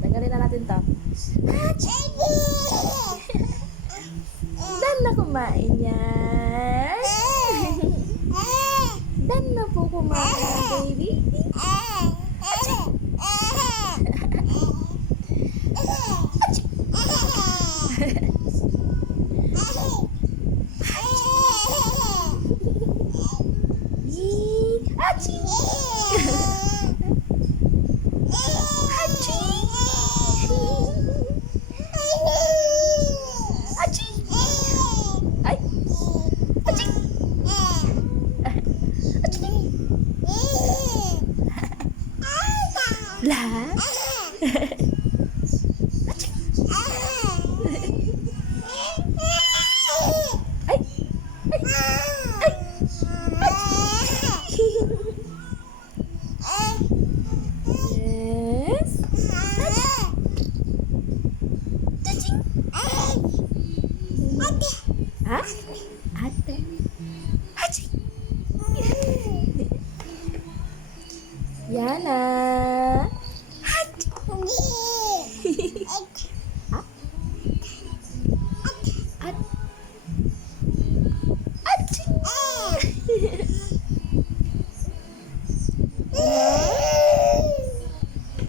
Tanggalin na natin to. Dan na kumain yan. Dan na po kumain, baby. Achi! Achi! Achi! Ay! Achi! Achi! La! Achi! Ay! Ay! Ay! Yes. Ha? Ate. Hachi. Yana.